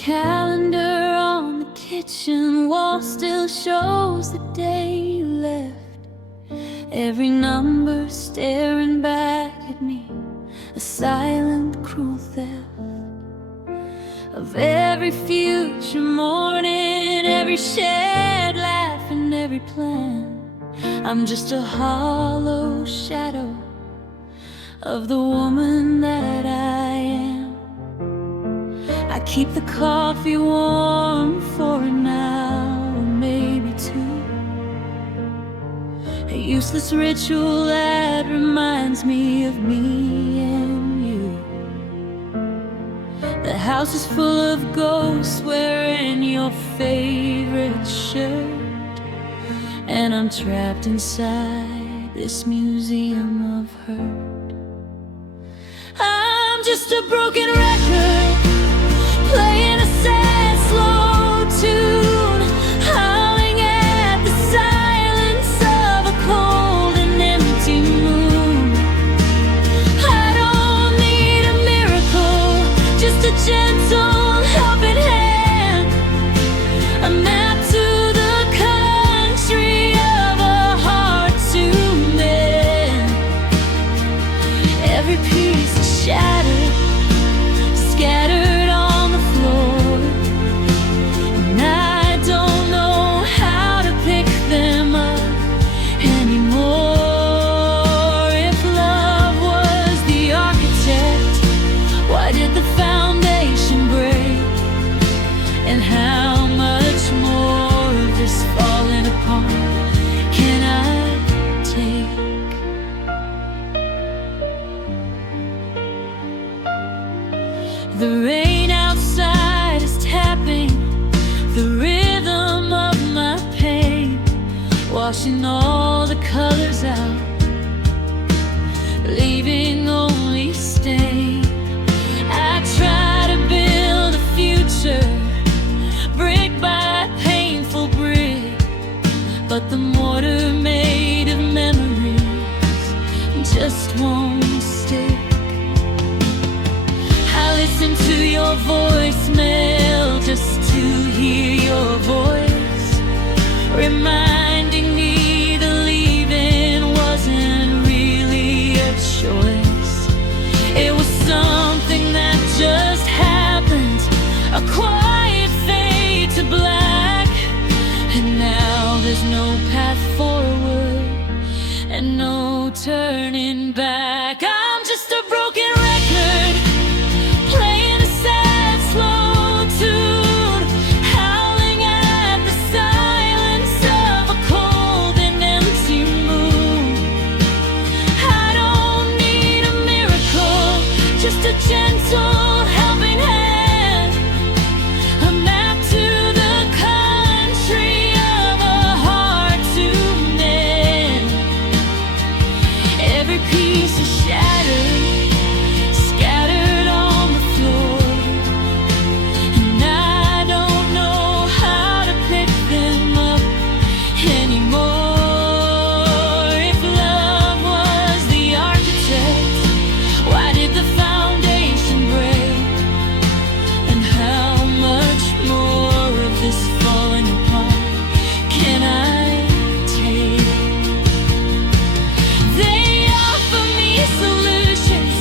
calendar on the kitchen wall still shows the day you left. Every number staring back at me, a silent, cruel theft of every future morning, every shared laugh and every plan. I'm just a hollow shadow of the woman that I am. I keep the coffee warm for an hour, maybe two. A useless ritual that reminds me of me and you. The house is full of ghosts wearing your favorite shirt, and I'm trapped inside this museum of hurt. I'm just a broken record, playing a sad, slow tune, howling at the silence of a cold and empty moon. I don't need a miracle, just a gentle helping hand, a map to the country of a heart to mend. Every piece is shattered, scattered on the floor, and I don't know how to pick them up anymore. If love was the architect, why did the foundation break? And how much more of this falling apart can I take? The rain outside is tapping the rhythm of my pain, washing all the colors out, leaving only stain. I try to build a future, brick by painful brick, but the mortar made of memories just won't stick. I listen to your voicemail just to hear your voice, reminding me the leaving wasn't really a choice. It was something that just happened, a quiet fade to black, and now there's no path forward and no turning back. I'm just a broken record, playing a sad, slow tune, howling at the silence of a cold and empty moon. I don't need a miracle, just a gentle helping hand, a map to the country of a heart to mend. Every piece is shattered, scattered on the floor, and I don't know how to pick them up anymore. If love was the architect, why did the foundation break? And how much more of this falling apart can I take? They offer me solutions,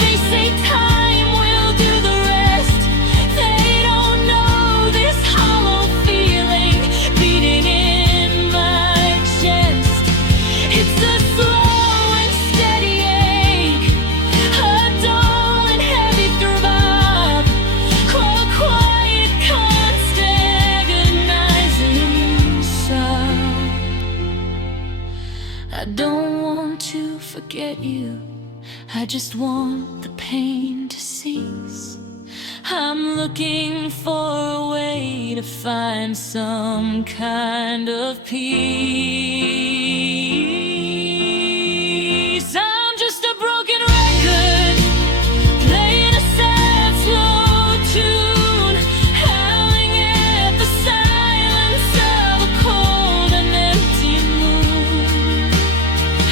they say time will do the rest. They don't know this hollow feeling beating in my chest. It's a slow and steady ache, a dull and heavy throb, a quiet, constant, agonizing sob. I don't want to forget you, I just want the pain to cease. I'm looking for a way to find some kind of peace. I'm just a broken record, playing a sad, slow tune, howling at the silence of a cold and empty moon.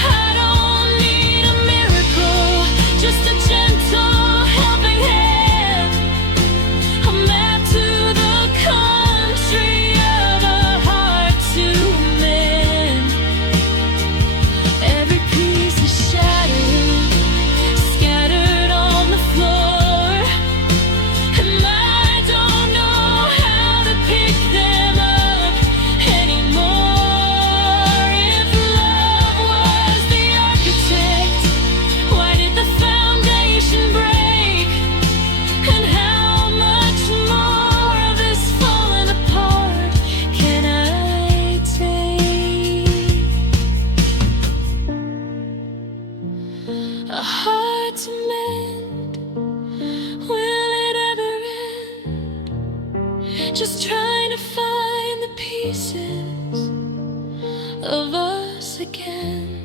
I don't need a miracle, just a gentle helping hand, a map to just trying to find the pieces of us again,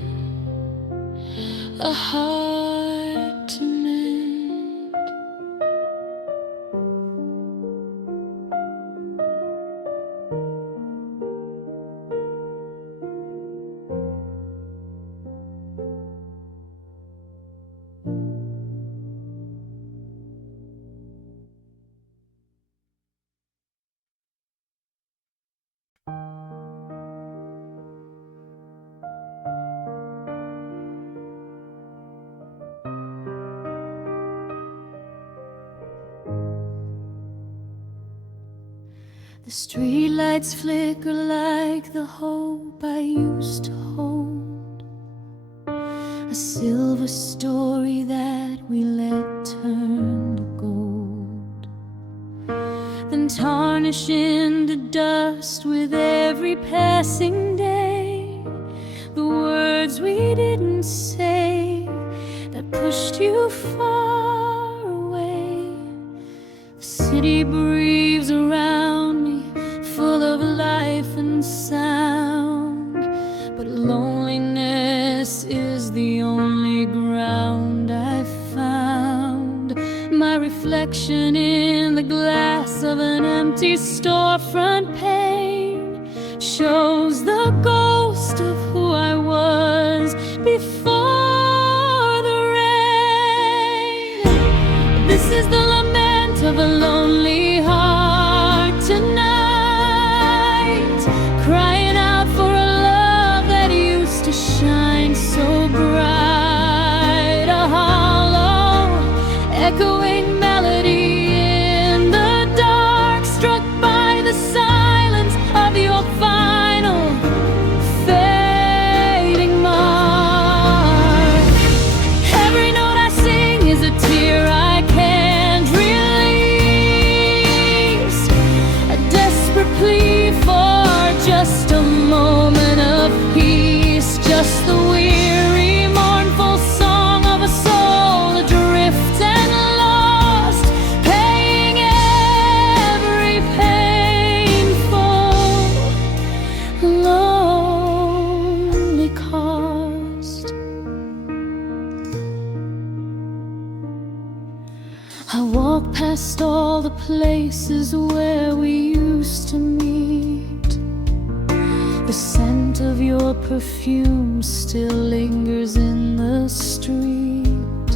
a heart to mend. The streetlights flicker like the hope I used to hold, a silver story that we let turn to gold, then tarnish into dust with every passing day. The words we didn't say that pushed you far away. The city breathes around me, full of life and sound, but loneliness is the only ground I've found. My reflection in the glass of an empty storefront pane shows the ghost of who I was before the rain. This is the lament of a lonely heart tonight, crying out for a love that used to shine so bright. A hollow, echoing melody in the dark, struck by the silence of your final fading mark. Every note I sing is a tear I can't release, a desperate plea for just a moment of peace, just the weary, mournful song of a soul adrift and lost, paying every painful, lonely cost. I walk past all the places where we used to meet. The scent of your perfume still lingers in the street.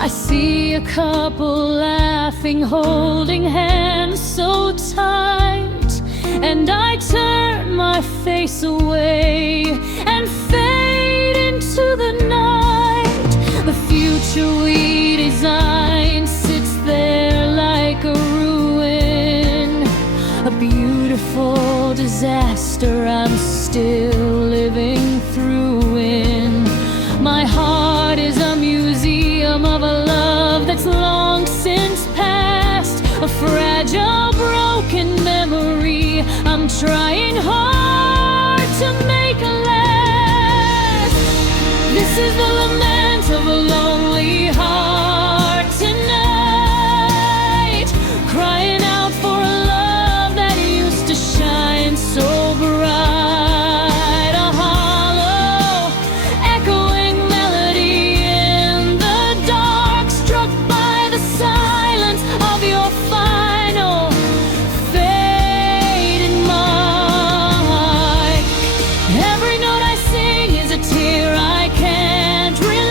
I see a couple laughing, holding hands so tight, and I turn my face away and fade into the night. The future we designed sits there like a ruin, a beautiful disaster I'm still living through in. My heart is a museum of a love that's long since past, a fragile, broken memory I'm trying hard to make last. This is the lament of a lonely heart tonight, crying out for a love that used to shine so bright. A hollow, echoing melody in the dark, struck by the silence of your final fading mark. Every note I sing is a tear I can't release,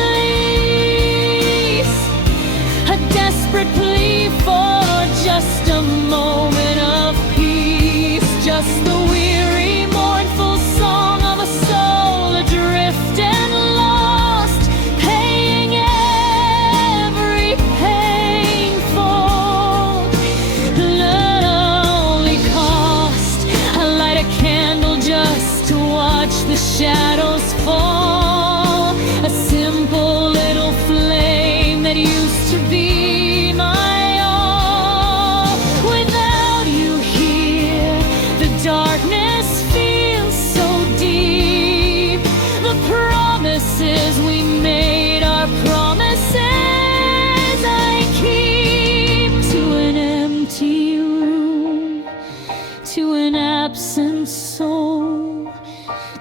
to an absent soul,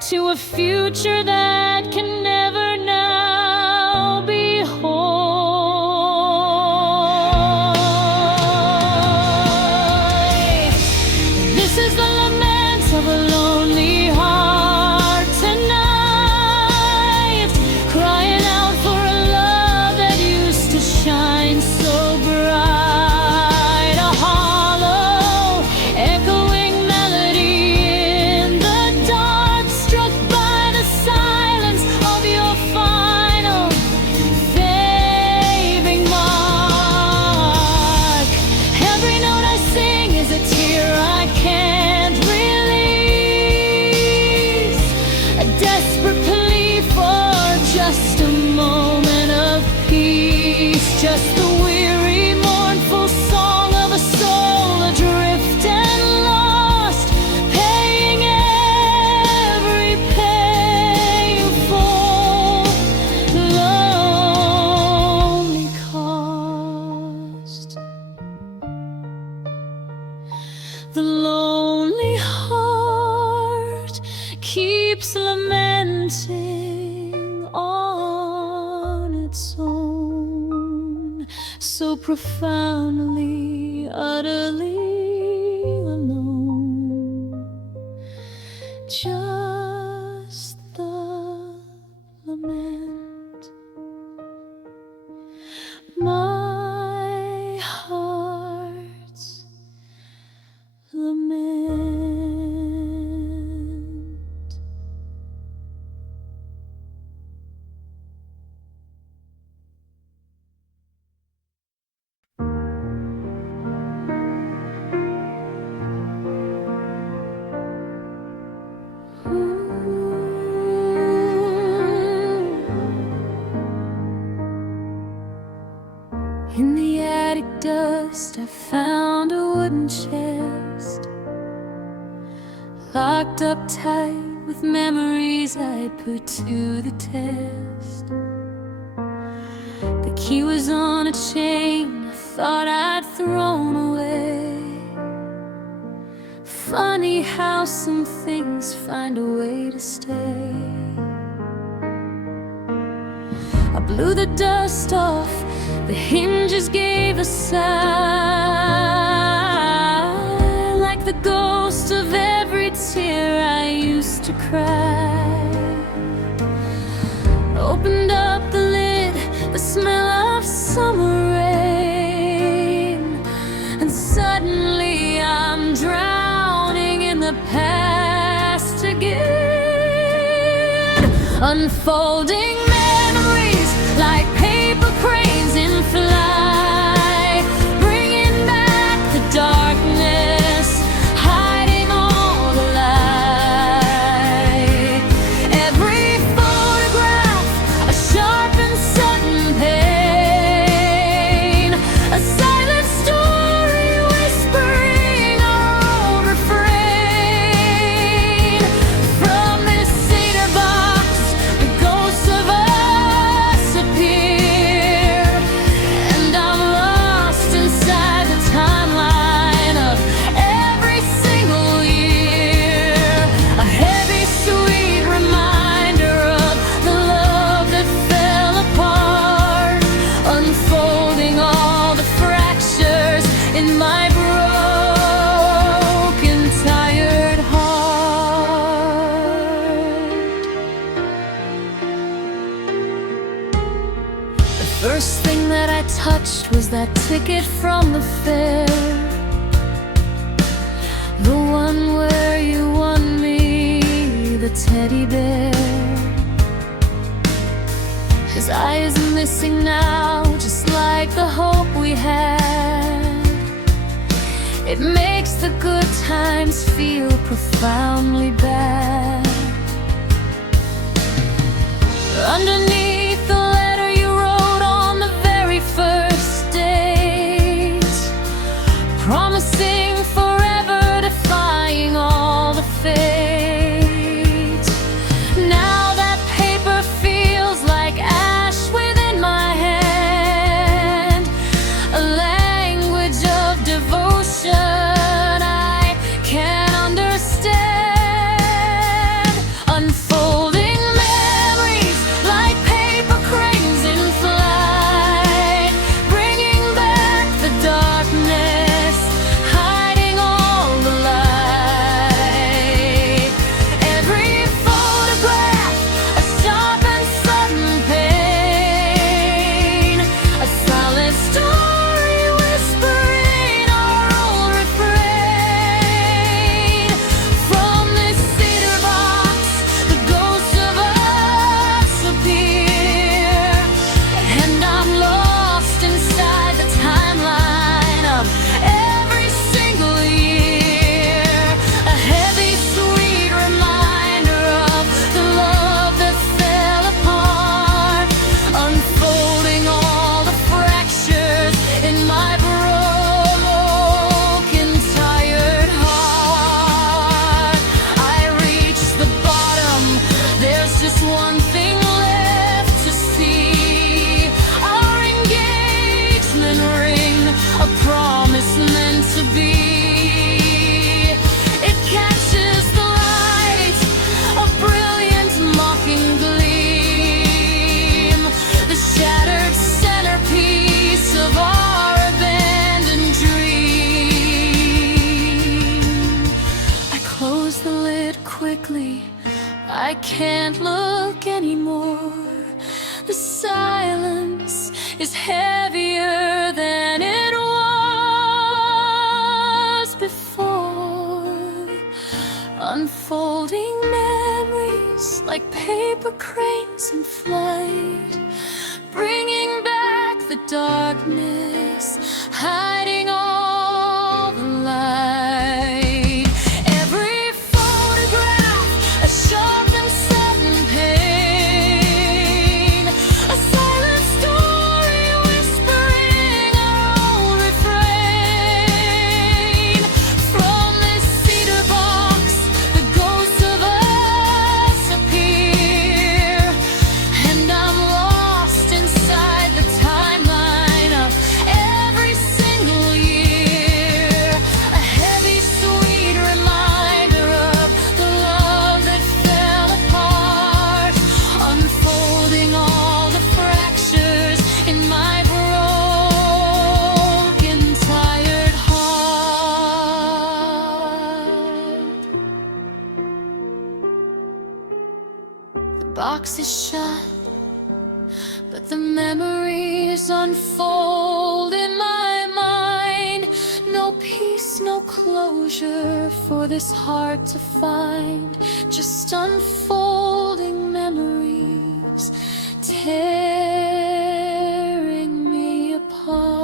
to a future that can never now be whole. This is the lament of a lonely heart tonight, crying out for a love that used to shine so bright, a hollow, echoing melody in the dark, struck by the silence of your final fading mark. Every note I sing is a tear I can't release, a desperate plea for just a moment of peace, just the weary, mournful song of a soul adrift and lost, paying every painful, lonely cost. The lonely heart keeps lamenting on its own, so profoundly, utterly alone. Just the lament. My heart's lament. In the attic dust, I found a wooden chest, locked up tight with memories I'd put to the test. The key was on a chain I thought I'd thrown away. Funny how some things find a way to stay. I blew the dust off, the hinges gave a sigh, like the ghost of every tear I used to cry. Opened up the lid, the smell of summer rain, and suddenly I'm drowning in the past again. Unfolding memories like paper cranes in flight, bringing back the darkness, hiding all the light. Every photograph, a sharp and sudden pain, a silent story whispering our old refrain. From this cedar box, the ghosts of us appear, and I'm lost inside the timeline of every single year. A heavy, sweet reminder of the love that fell apart, unfolding all the fractures in my broken, tired heart. The first thing that I touched was that ticket from the fair, the one where you won me the teddy bear. His eye is missing now, just like the hope we had. It makes the good times feel profoundly bad. Underneath the letter you wrote on the very first date, promising forever, defying all the fate. Now that paper feels like ash within my hand, a language of devotion I can't I can't look anymore. The silence is heavier than it was before. Unfolding memories like paper cranes in flight, bringing back the darkness, hiding all the light. Every photograph, a sharp and sudden pain, a silent story whispering our own refrain. From this cedar box, the ghosts of us appear, and I'm lost inside the timeline of every single year. A heavy, sweet reminder of the love that fell apart, unfolding all the fractures in my broken, tired heart. The box is shut, but the memories unfold in my mind. No peace, no closure for this heart to find. Just unfolding memories, tearing me apart.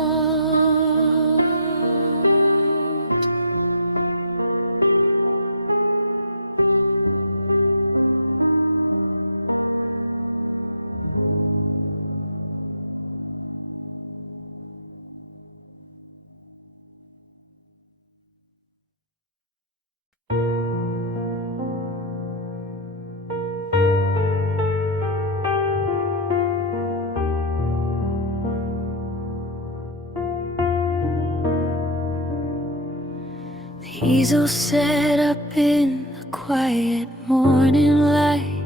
The easel set up in the quiet morning light,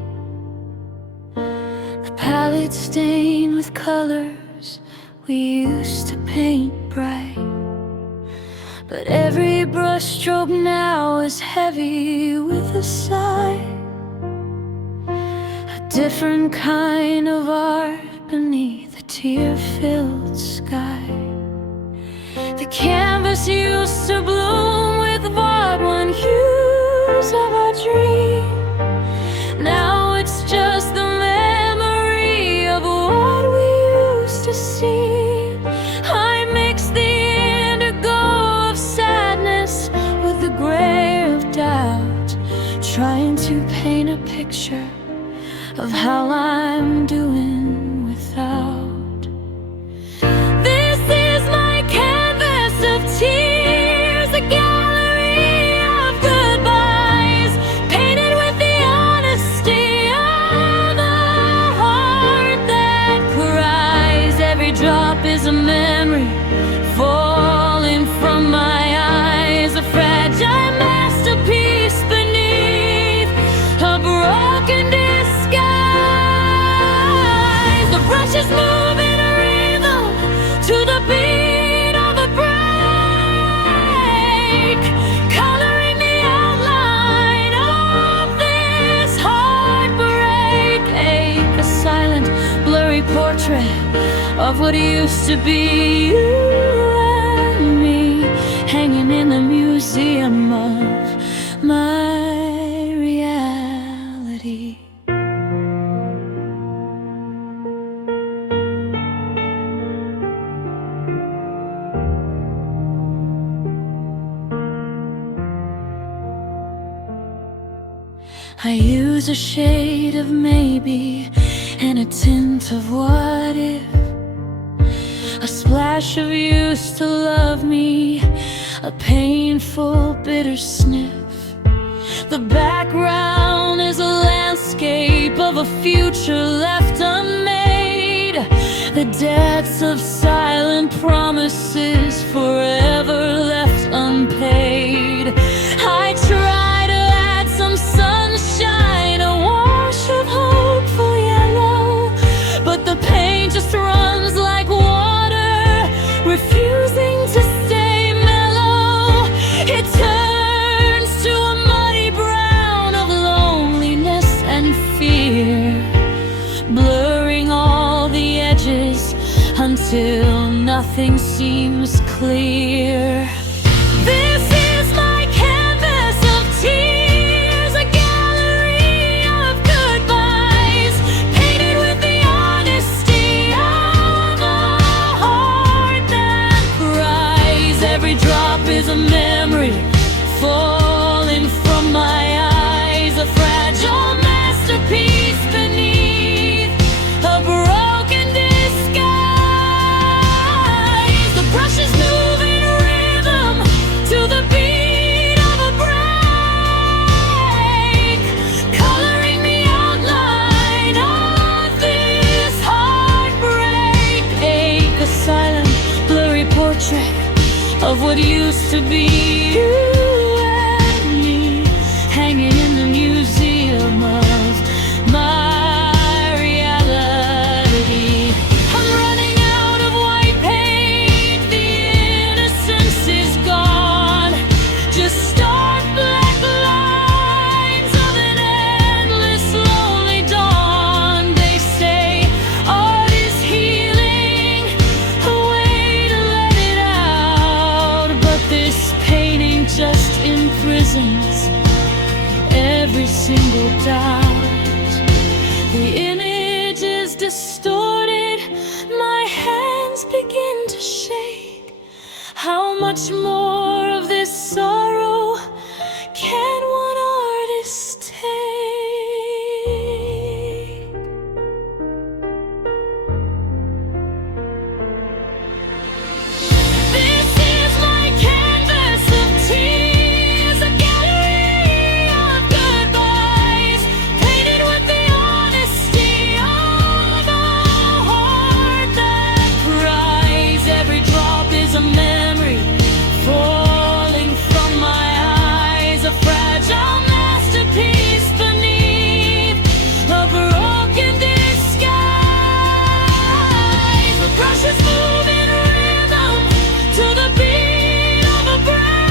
the palette stained with colors we used to paint bright. But every brushstroke now is heavy with a sigh, a different kind of art beneath a tear-filled sky. The canvas used to bloom with what one hues of our dream. Now it's just the memory of what we used to see. I mix the indigo of sadness with the gray of doubt, trying to paint a picture of how I'm doing without. This is my canvas of tears, a gallery of goodbyes, painted with the honesty of a heart that cries. Every drop is a memory falling from my eyes, a fragile masterpiece beneath a broken disguise. The brushes move in a rhythm to the beat of a break, coloring the outline of this heartbreak. A silent, blurry portrait of what used to be you and me, hanging in the museum of my reality. I use a shade of maybe and a tint of what if, a splash of used to love me, a painful bitter sniff. The background is a landscape of a future left unmade, the debts of silent promises forever left unpaid. I try to add some sunshine, a wash of hopeful yellow, but the paint just runs like water, refusing to stay mellow. It turns to a muddy brown of loneliness and seems clear. This is my canvas of tears, a gallery of goodbyes, painted with the honesty of a heart that cries. Every drop is a memory falling from my eyes, a fragile masterpiece beneath a broken disguise. The brush is moving rhythm to the beat of a break, coloring the outline of this heartbreak ache, a silent, blurry portrait of what used to be you and me, hanging in the museum of my reality. I'm running out of white paint, the innocence is gone, just stark black lines of an endless lonely dawn. They say art is healing, a way to let it out, but this painting just imprisons every single doubt. The image is distorted, my hands begin to shake. How much more of this sorrow can one artist take? This is my canvas of tears, a gallery of goodbyes, painted with the honesty of a heart that cries. Every drop is a memory falling from my eyes, a fragile masterpiece beneath a broken disguise. The brush is moving rhythm to the beat of a break,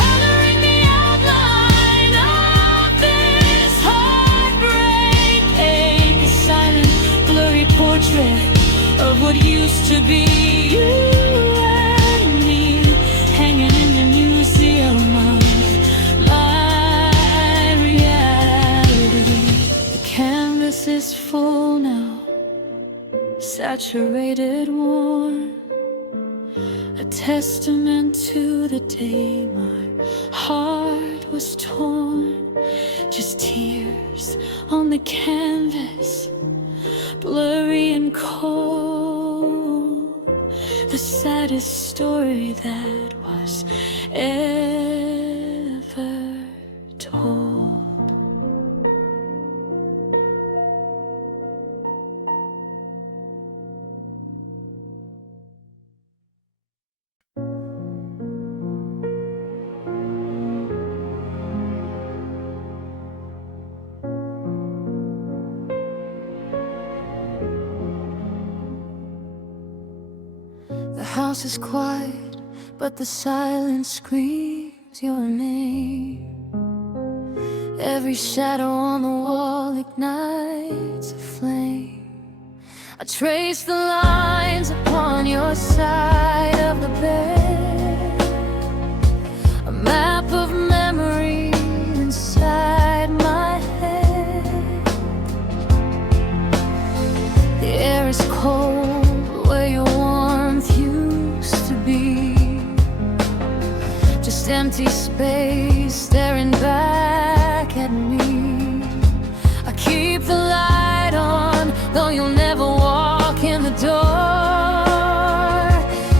coloring the outline of this heartbreak ache, a silent, blurry portrait of what used to be you and me, hanging in the museum of my reality. The canvas is full now, saturated, worn, a testament to the day my heart was torn. Just tears on the canvas, blurry and cold, the saddest story that was ever told. The house is quiet, but the silence screams your name. Every shadow on the wall ignites a flame. I trace the lines upon your side of the bed, a map of memory inside my head. The air is cold where your warmth used to be, just empty space staring back at me. I keep the light on, though you'll never walk in the door,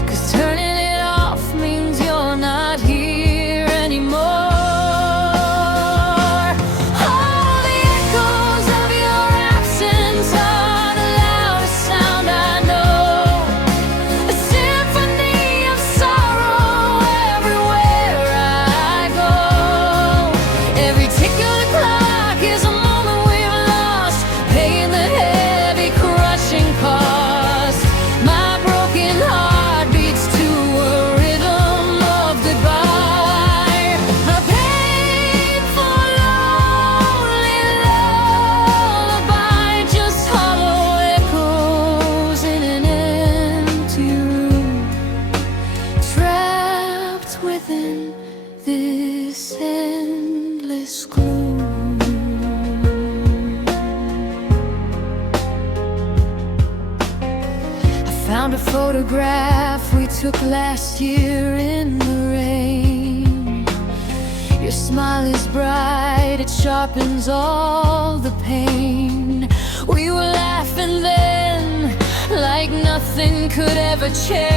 'cause turning it off means you're not here anymore. All the echoes of your absence are the loudest sound I know, a symphony of sorrow everywhere I go. Every tick of the clock is a moment we've lost, paying the heavy crushing cost. within this endless gloom. I found a photograph we took last year in the rain. Your smile is bright, it sharpens all the pain. We were laughing then like nothing could ever change.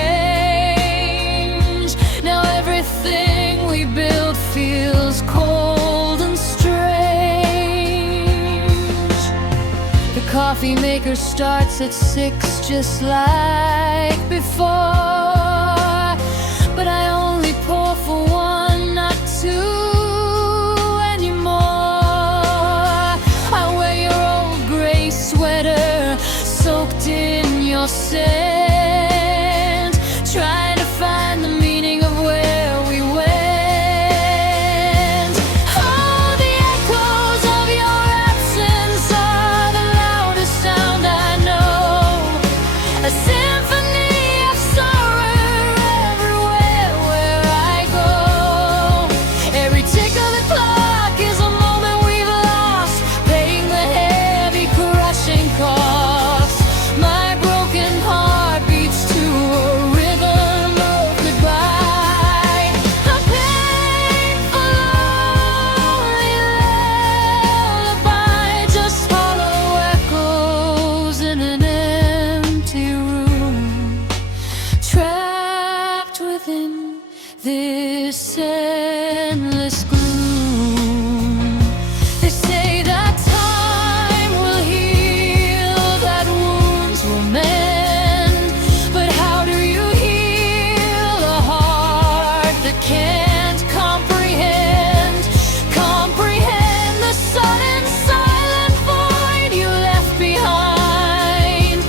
Now everything we build feels cold and strange. The coffee maker starts at 6 just like before, but I only pour for one, not two. Soaked in your scent, trying to find the meaning of where we went. Oh, the echoes of your absence are the loudest sound I know. A symphony of sorrow everywhere where I go. Every tick of the clock is a moment we've lost, paying the heavy crushing cost. This endless gloom. They say that time will heal, that wounds will mend. But how do you heal a heart that can't comprehend the sudden silent void you left behind,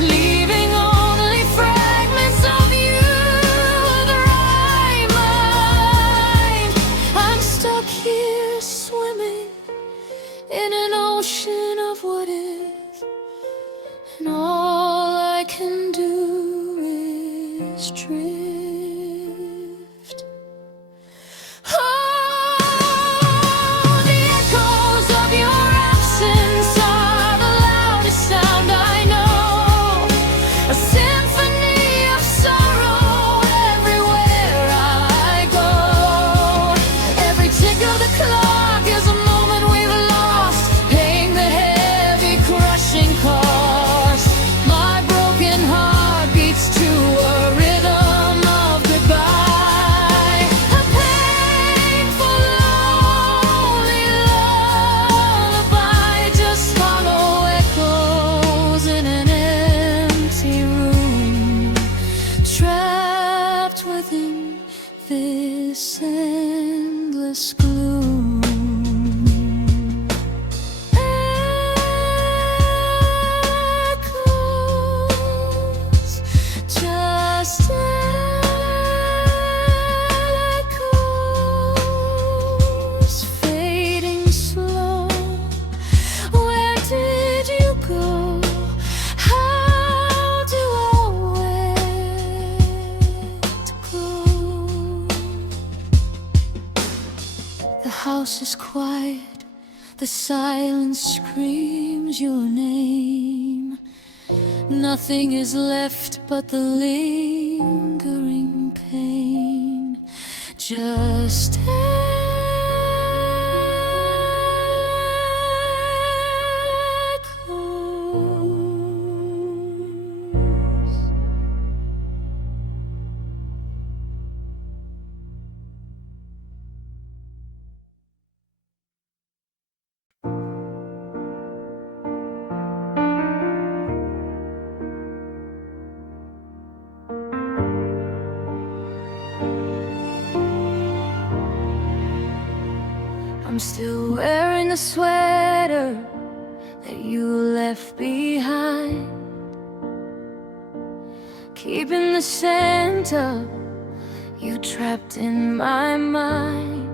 leaving only fragments of you. Here swimming in an ocean of what is, and all I can do is drift. Oh, the echoes of your absence are the loudest sound I know. A symphony of sorrow everywhere I go. Every tick of the clock is a moment we've lost, paying the heavy crushing cost. My broken heart beats to a rhythm of goodbye. A painful, lonely lullaby, just hollow echoes in an empty room, trapped within this endless gloom. Echoes, just echoes, fading slow. Where did you go? How do I wait go? The house is quiet, the silence screams your name. Nothing is left but the lingering pain. Just echoes. I'm still wearing the sweater that you left behind, keeping the scent of you trapped in my mind.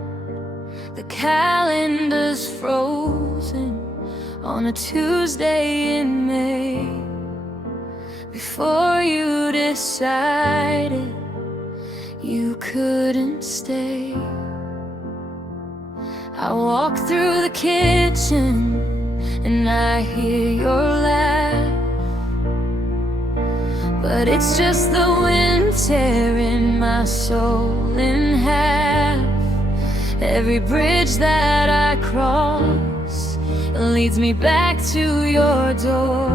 The calendar's frozen on a Tuesday in May, before you decided you couldn't stay. I walk through the kitchen and I hear your laugh, but it's just the wind tearing my soul in half. Every bridge that I cross leads me back to your door,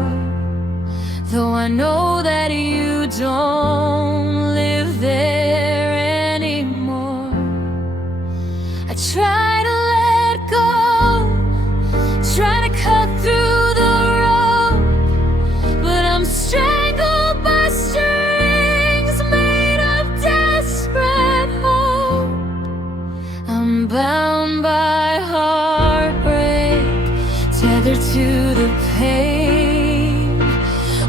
though I know that you don't live there anymore. I try to let go, try to cut through the rope, but I'm strangled by strings made of desperate hope. I'm bound by heartbreak, tethered to the pain,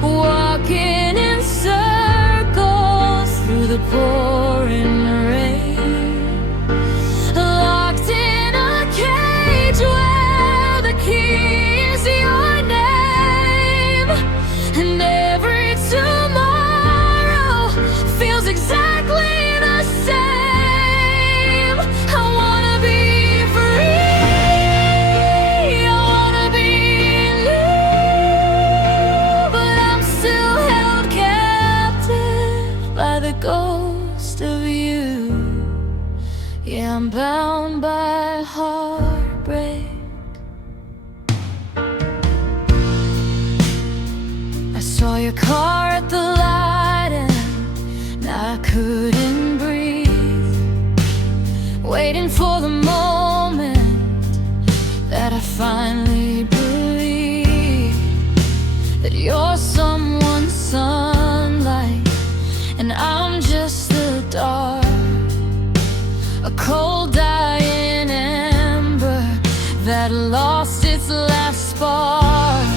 walking in circles through the pouring rain, locked in a cage where the key is your name, and every tomorrow feels exactly the same. I wanna be free, I wanna be new, but I'm still held captive by the ghost of you. Yeah, I'm bound by heartbreak. I saw your car at the light and I couldn't breathe, waiting for the moment that I finally believe that you're someone's sunlight and I'm just the dark, a cold dying ember that lost its last spark.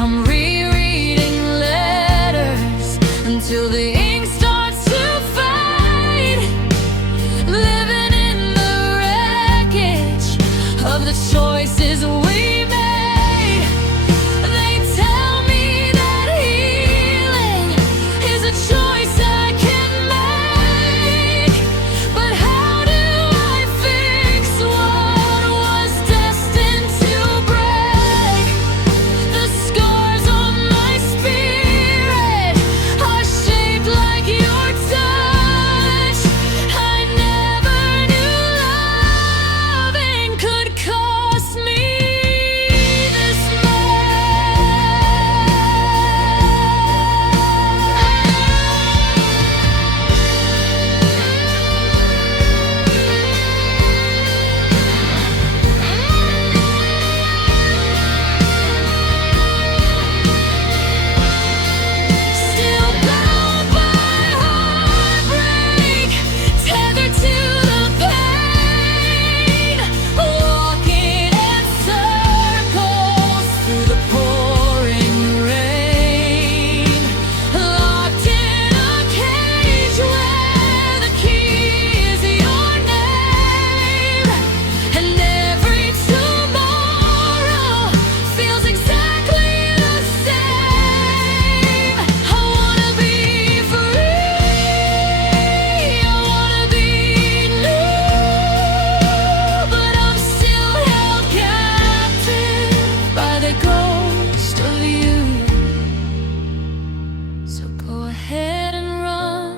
I'm rereading letters until the ink starts to fade, living in the wreckage of the choices we made. They tell me that healing is a choice I can make, but how do I fix what was destined to break? The scars on my spirit are shaped like your touch. I never knew loving could cost me this Still bound by heartbreak, tethered to the pain, walking in circles through the pouring rain, locked in a cage where the key is your name, and every tomorrow feels exactly the same. I wanna be free, I wanna be new, but I'm still held captive by the ghost of you. So go ahead and run,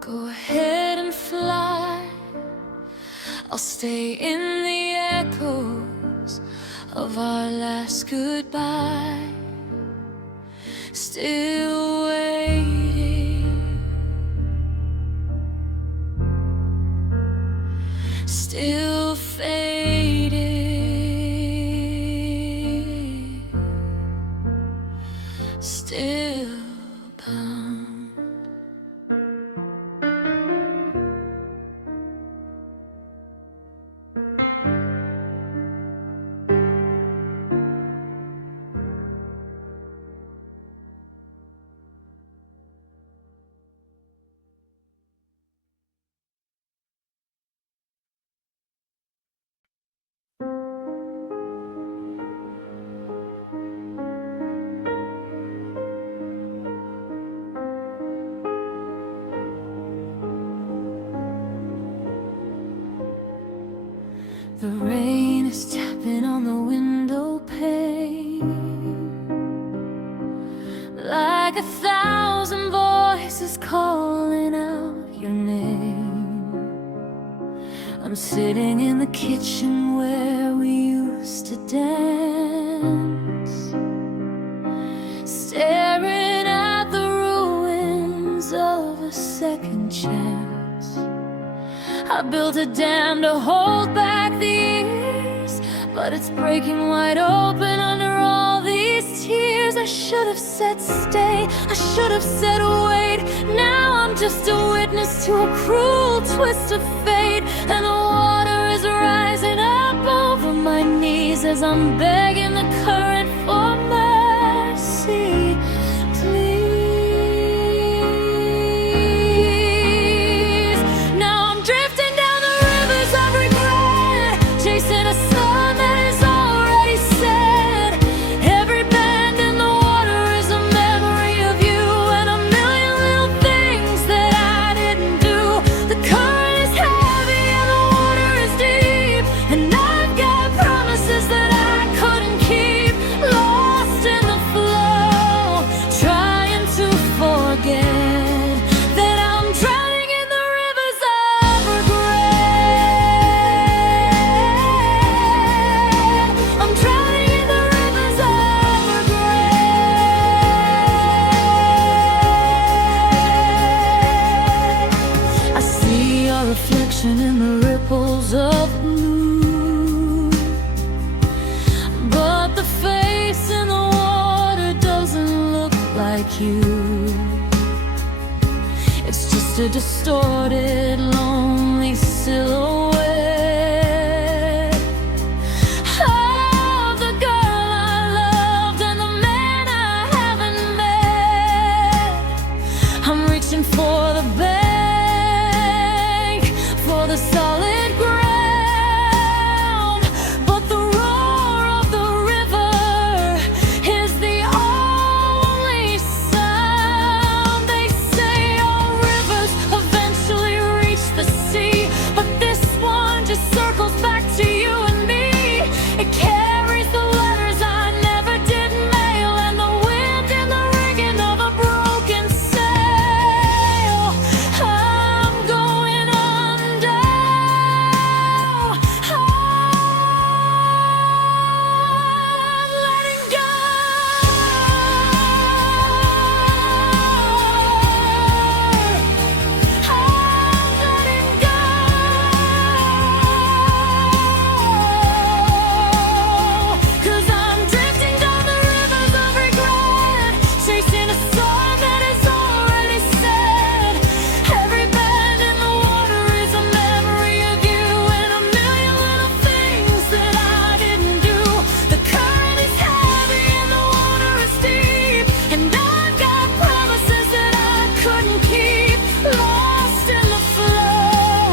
go ahead and fly. I'll stay in the echoes of our last goodbye, still waiting, still fading, still bound. The rain is tapping on the window pane, like 1,000 voices calling out your name. I'm sitting in the kitchen where we used to dance, staring at the ruins of a second chance. I built a dam to hold back the years, but it's breaking wide open under all these tears. I should have said stay, I should have said wait. Now I'm just a witness to a cruel twist of fate, and the water is rising up over my knees as I'm begging the current for mercy. Please. Now I'm drifting down the rivers of regret, chasing a sun that is already set. Every bend in the water is a memory of you, and a million little things that I didn't do. The current is heavy and the water is deep, and I've got promises that I couldn't keep. Lost in the flow, trying to forget that I'm drowning in the rivers of regret. I'm drowning in the rivers of regret. I see your reflection in the ripples of blue, but the face in the water doesn't look like you. It's just a distorted, lonely silhouette of the girl I loved and the man I haven't met. I'm reaching for the bank, for the solid ground, but the roar of the river is the only sound. They say all rivers eventually reach the sea, but this one just circles back to you and me. It carries the letters I never did mail, and the wind in the rigging of a broken sail. I'm going under. I'm letting go. I'm letting go. 'Cause I'm drifting down the rivers of regret, chasing a song that is already said. Every bend in the water is a memory of you, and a million little things that I didn't do. The current is heavy and the water is deep, and I've got promises that I couldn't keep. Lost in the flow,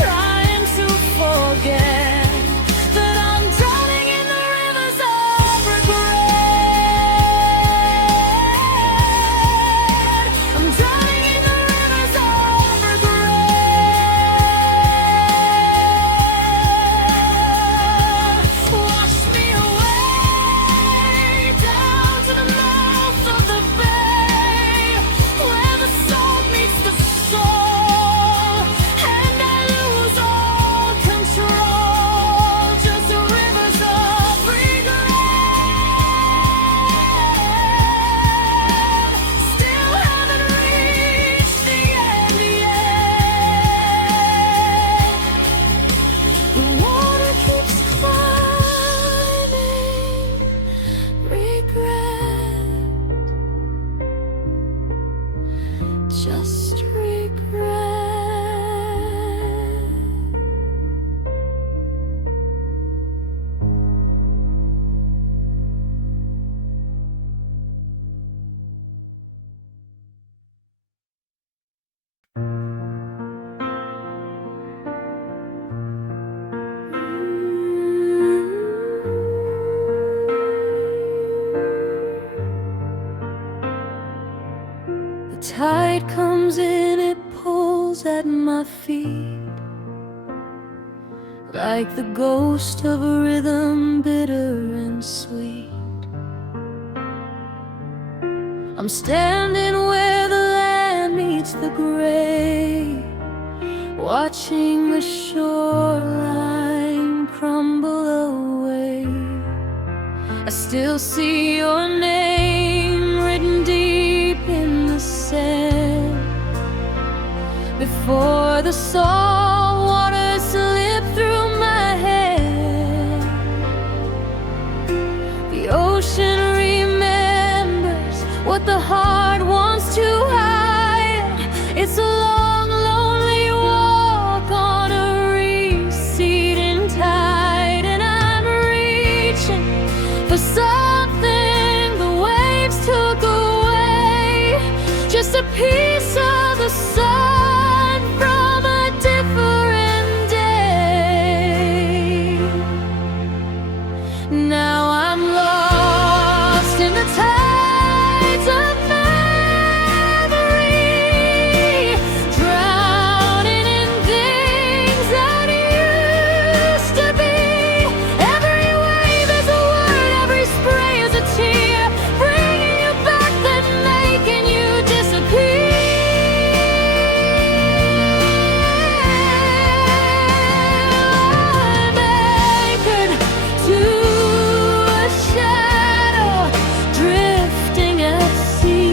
trying to forget that I'm drowning in the rivers of regret. I'm drowning in the rivers of regret. Wash me away down to the mouth of the bay, where the salt meets the soul, and I lose all control. Just rivers of regret. Still haven't reached the end yet. The water keeps climbing. Regret, just regret. The tide comes in, it pulls at my feet like the ghost of a rhythm, bitter and sweet. I'm standing where the land meets the gray, watching the shoreline crumble away. I still see your name written deep in the sand, before the salt water slipped through my hand. The ocean remembers what the heart wants to hide. It's a long, lonely walk on a receding tide, and I'm reaching for something the waves took away, just a piece of the sun from a different day. Now I'm lost in the tides of memory, drowning in things that used to be. Every wave is a word, every spray is a tear, bringing you back, then making you disappear. I'm anchored to a shadow, drifting at sea,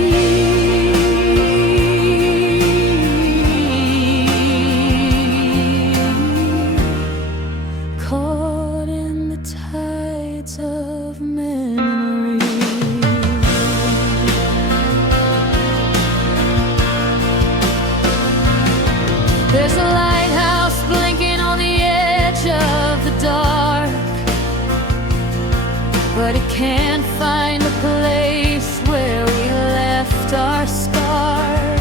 caught in the tides of memory. There's a lighthouse blinking on the edge of the dark, but it can't find the place where we left our spark.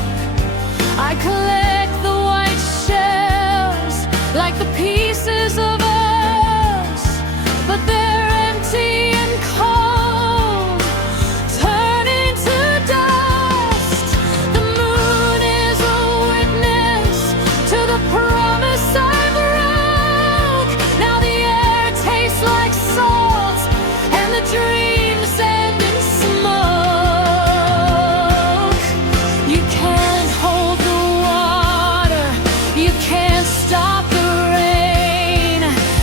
I collect the white shells like the pieces of us, but they're empty and cold, turning to dust. The moon is a witness to the promise I broke. Now the air tastes like salt, and the dreams end in smoke. You can't hold the water, you can't stop the rain,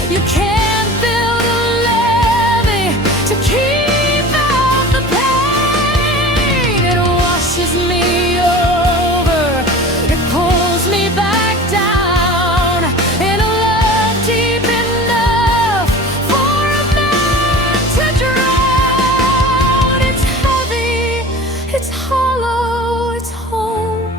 you can't build a levee to keep out the pain. It washes me over, it pulls me back down, in a love deep enough for a man to drown. It's heavy, it's hollow, it's home.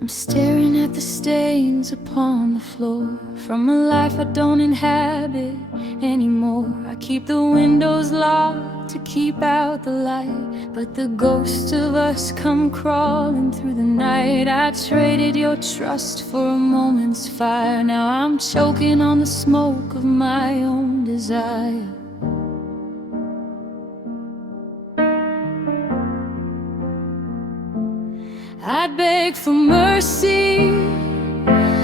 I'm staring at the stains upon the floor from a life I don't inhabit anymore. I keep the windows locked to keep out the light, but the ghosts of us come crawling through the night. I traded your trust for a moment's fire. Now I'm choking on the smoke of my own desire. I'd beg for mercy,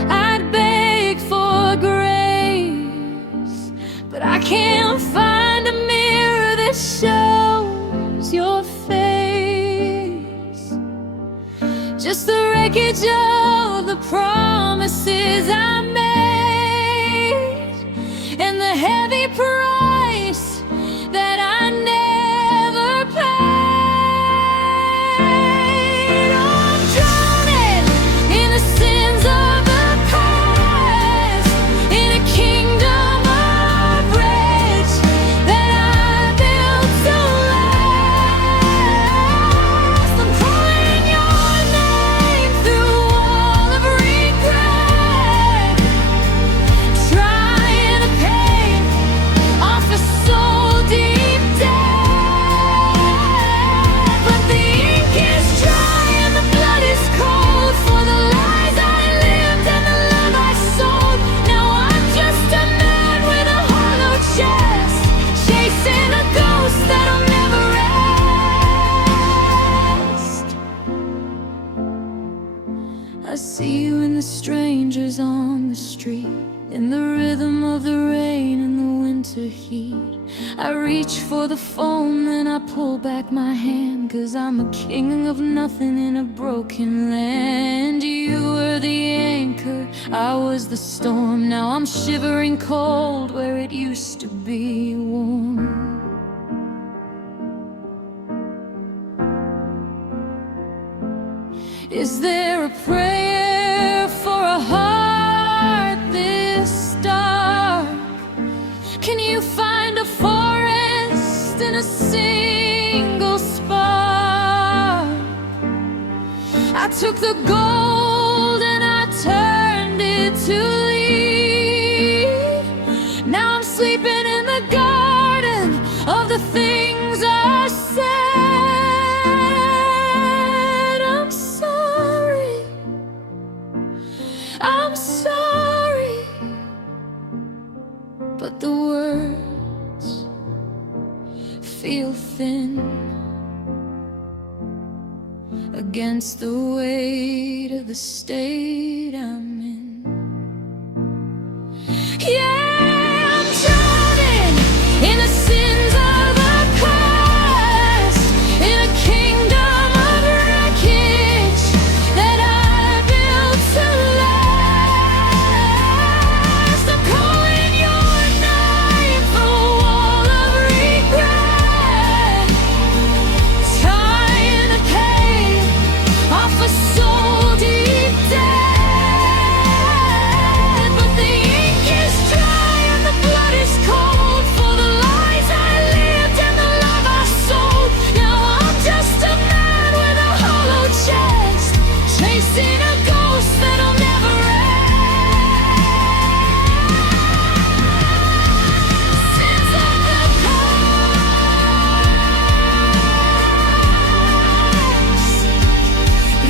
I'd beg for grace, but I can't find a mirror that shows your face. Just the wreckage of the promises I made, and the heavy price that I never paid. I see you in the strangers on the street, in the rhythm of the rain and the winter heat. I reach for the phone, then I pull back my hand, 'cause I'm a king of nothing in a broken land. You were the anchor, I was the storm. Now I'm shivering cold where it used to be warm. Is there a prayer for a heart this dark? Can you find a forest in a single spark? I took the gold and I turned it to lead. Now I'm sleeping in the garden of the things I said. I'm sorry, but the words feel thin against the weight of the state I'm in. Yeah, I'm drowning in the sins of the past, in a kingdom of wreckage that I built to last. I'm calling your name, a wall of regret, trying to pay off a soul deep dead. But the ink is dry and the blood is cold for the lies I lived and the love I sold. Now I'm just a man with a hollow chest, chasing a ghost that'll never rest. Sins of the past,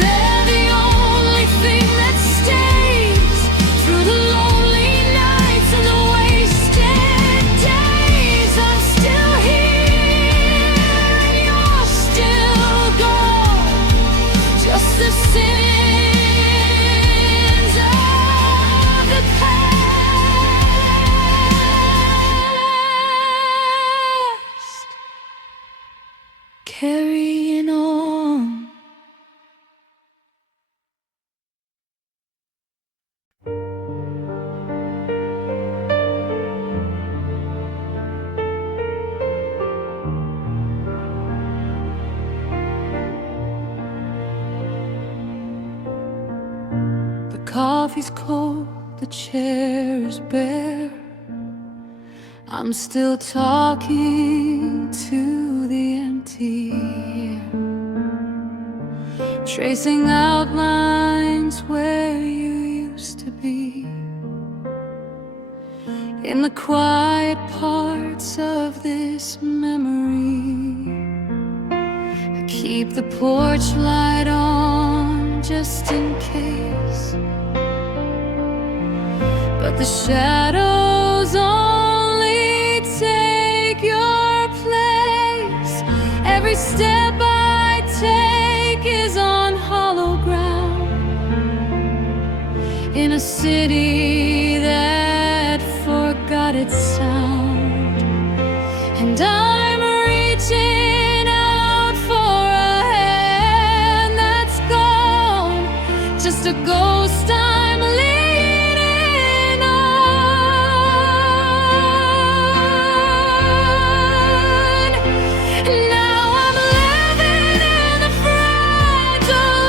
they're the only thing that stays through the lonely nights and the wasted days. I'm still here and you're still gone, just the sins of the past, carrying on. The coffee's cold, the chair is bare. I'm still talking to the empty air, tracing outlines was where you used to be, in the quiet parts of this memory. I keep the porch light on just in case, but the shadows only take your place. Every step I take is on hollow ground, in a city that forgot its sound. And I'm reaching out for a hand that's gone, just a ghost I'm leaning on. Now I'm living in the fragile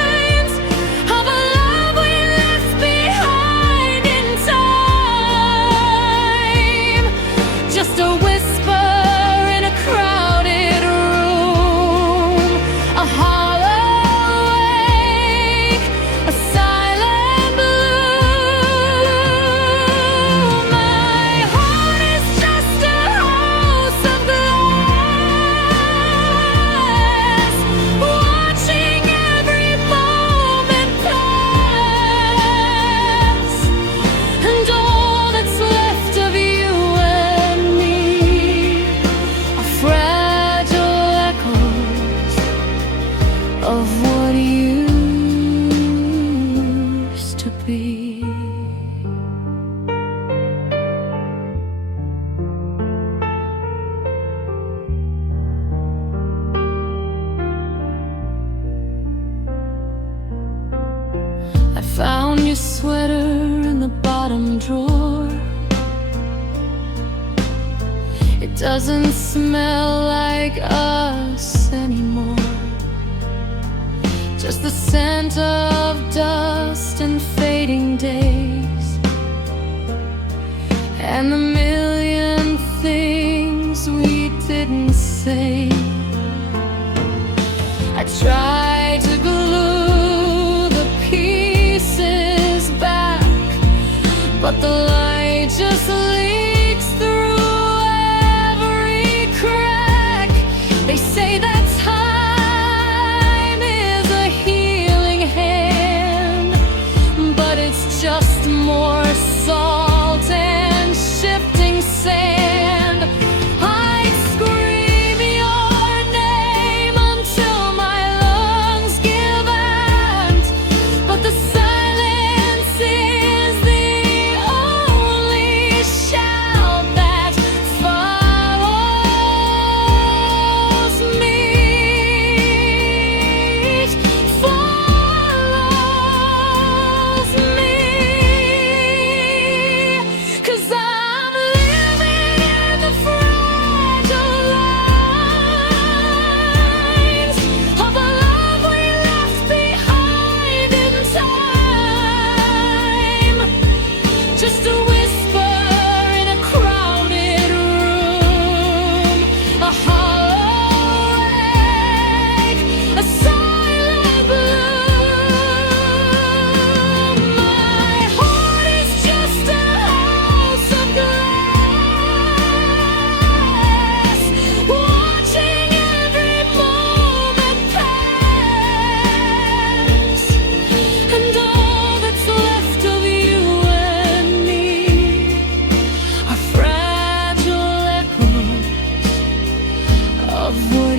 lines of a love we left behind in time. Just a whisper in a crowded room, a hollow ache, a silent bloom. My heart is just a house of glass, watching every moment pass, and all that's left of you and me are fragile echoes of what used to be. I found your sweater in the bottom drawer. It doesn't smell like us anymore, just the scent of dust and fading days, and the million things we didn't say. I tried to glue the pieces back, but the light just leaks through every crack. They say that time is a healing hand, but it's just more salt and shifting sand. I'd scream your name until my lungs give out, but the silence is the only shout that follows me, follows me. 'Cause I'm living in the fragile lines of a love we left behind in time. Just a whisper in a crowded room, a hollow ache, a silent bloom. My heart is just a house of glass, watching every moment pass, and all that's left of you and me are fragile echoes of what